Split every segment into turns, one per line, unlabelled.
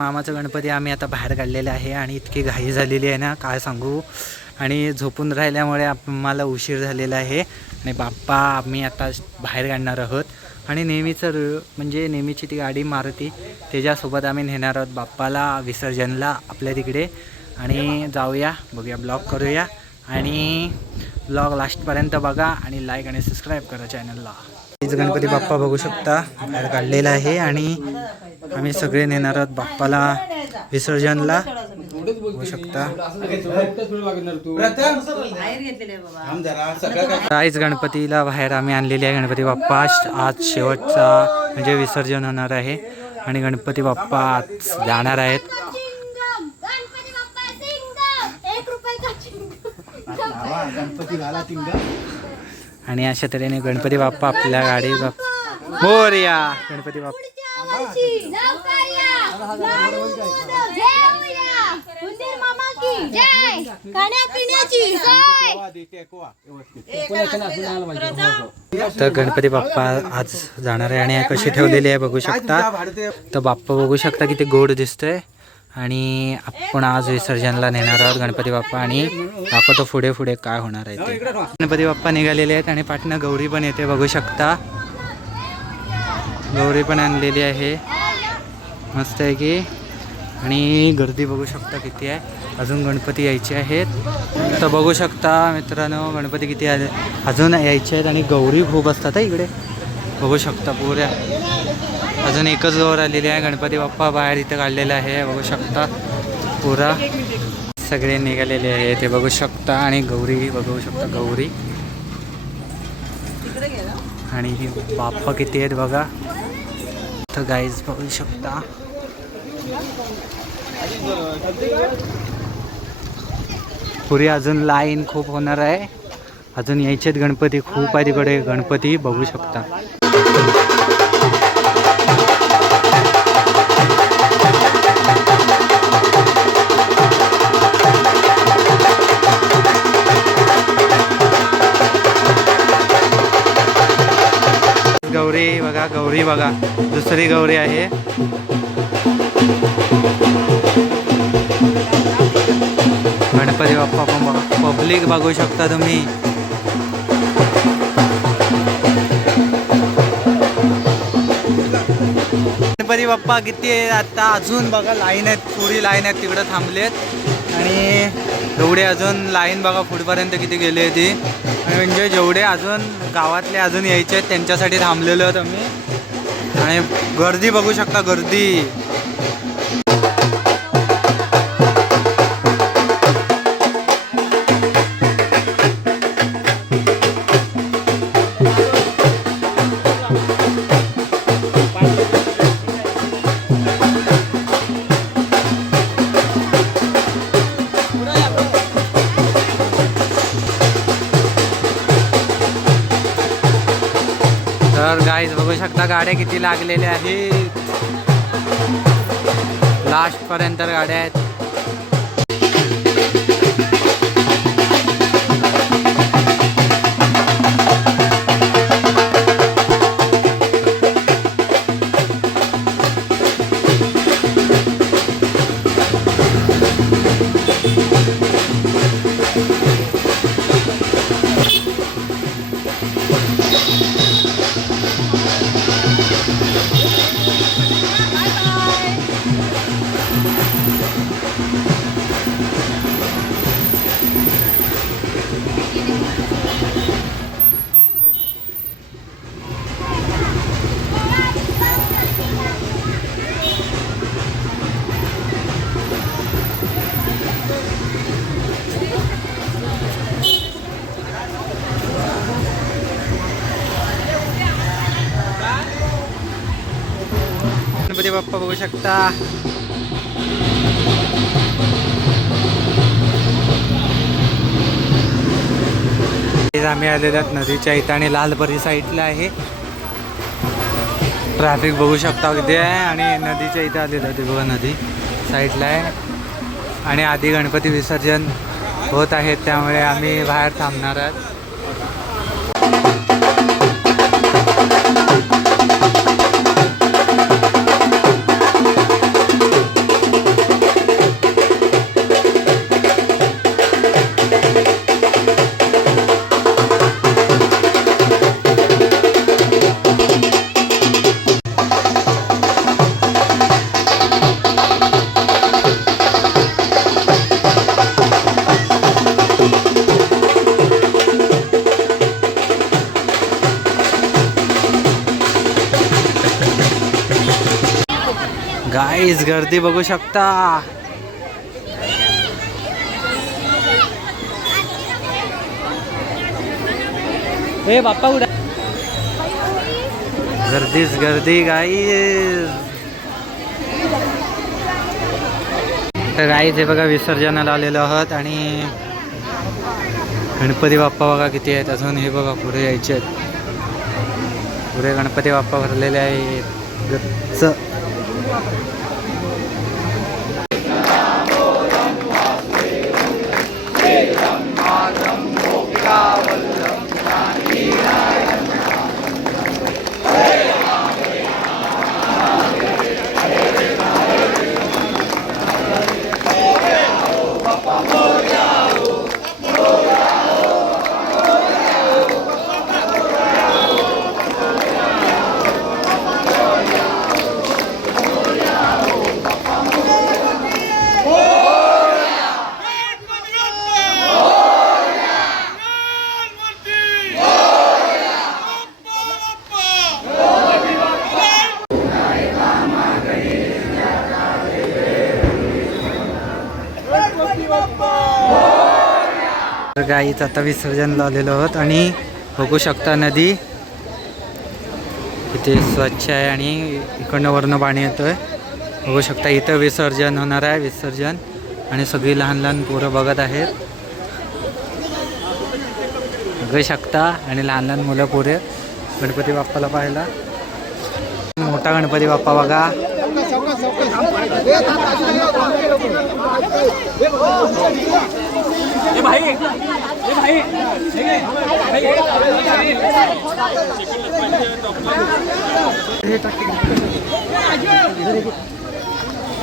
मामाचं गणपती आम्ही आता बाहेर काढलेले आहे आणि इतकी घाई झालेली आहे ना काय सांगू? आणि झोपून राहिल्यामुळे आम्हाला उशीर झालेला आहे. आणि बाप्पा आम्ही आता बाहेर काढणार आहोत. आणि नेहमीचं म्हणजे नेहमीची ती गाडी मारुती त्याच्यासोबत आम्ही नेणार आहोत बाप्पाला विसर्जनला आपल्या तिकडे. आणि जाऊया बघूया ब्लॉग करूया. आणि ब्लॉग लास्टपर्यंत बघा आणि लाईक आणि सबस्क्राईब करा चॅनलला गणपती बाप्पा बघू शकता बाहेर काढलेला आहे. आणि आम्ही सगळे नेणार आहोत बाप्पाला विसर्जनला. होऊ शकता. आईच गणपतीला बाहेर आम्ही आणलेली आहे. गणपती बाप्पा आज शेवटचा म्हणजे विसर्जन होणार आहे. आणि गणपती बाप्पा आज जाणार आहेत. आणि अशा तऱ्हेने गणपती बाप्पा आपल्या गाडी बाप हो मोरया गणपती बाप्पा.
लवकर या लाडू जेवूया. उंदीर मामा की जय. खाण्यापिण्याची सोय
तर गणपती बाप्पा आज जाणार आहे आणि कशी ठेवलेली आहे बघू शकता. तर बाप्पा बघू शकता किती गोड दिसतोय. आणि आपण आज विसर्जनला नेणार आहोत गणपती बाप्पा आणि दाखवतो पुढे पुढे काय होणार आहे ते. गणपती बाप्पा निघालेले आहेत आणि पाटणं गौरी पण येते बघू शकता. गौरी पण आणलेली आहे. मस्त आहे की? आणि गर्दी बघू शकता किती आहे. अजून गणपती यायचे आहेत. तर बघू शकता मित्रांनो गणपती किती आले अजून यायचे आहेत आणि गौरी खूप असतात इकडे. बघू शकता पुऱ्या. अजून एकच गौर आलेली आहे. गणपती बाप्पा बाहेर इथं काढलेला आहे. बघू शकता पुरा. सगळे निघालेले आहे ते बघू शकता. आणि गौरी बघू शकता गौरी. आणि ही बाप्पा किती आहेत बघा. तर गाईज बघू शकता. पुरी अजून लाईन खूप होणार आहे. अजून यायचेत गणपती खूप आहे तिकडे गणपती बघू शकता. बघा गौरी बघा दुसरी गौरी आहे. गणपती बाप्पा पण बघा पब्लिक बघू शकता तुम्ही. गणपती बाप्पा किती आहे आता? अजून बघा लाईन आहेत पुरी लाईन आहेत तिकडं थांबलेत. आणि एवढे अजून लाईन बघा पुढपर्यंत किती गेली आहे ती. म्हणजे जेवढे अजून गावातले अजून यायचे आहेत त्यांच्यासाठी थांबलेलो आहोत आम्ही. आणि गर्दी बघू शकता गर्दी. तर गाईज बघू शकता गाड्या किती लागलेल्या आहेत. लास्ट पर्यंत गाड्या आहेत. गणपती बाप्पा बघू शकता आम्ही आलेले आहेत. नदीच्या इथं आणि लालबरी साईडला आहे. ट्रॅफिक बघू शकता किती आहे आणि नदीच्या इथं आलेलं आहे बघा नदी साईडला आहे. आणि आधी गणपती विसर्जन होत आहेत त्यामुळे आम्ही बाहेर थांबणार आहोत. काहीच गर्दी बघू शकता. ए बाप्पा उडा गर्दीच गर्दी गाई तर गाईच हे बघा विसर्जनाला आलेलो आहोत आणि गणपती बाप्पा बघा किती आहेत. अजून हे बघा पुढे यायचे आहेत. पुढे गणपती बाप्पा भरलेले आहेत. Thank you. गाईचं आता विसर्जन लावलेलो आहोत आणि बघू शकता नदी इथे स्वच्छ आहे आणि इकडनं वरनं पाणी येतोय. बघू शकता इथं विसर्जन होणार आहे विसर्जन. आणि सगळी लहान लहान पोरं बघत आहेत. बघू शकता आणि लहान लहान मुलं पोरे. गणपती बाप्पाला पाहायला. मोठा गणपती बाप्पा बघा.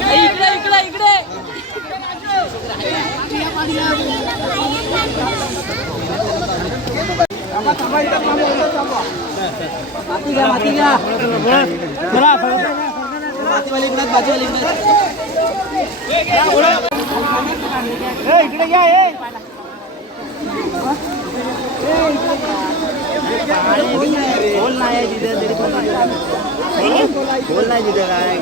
इकडे इकडे इकडे माती घ्या माती घ्या चला मातीवाली इकडे बाजूवाली इकडे या बोल नाही तिथे तरी बोल नाही तिथे काय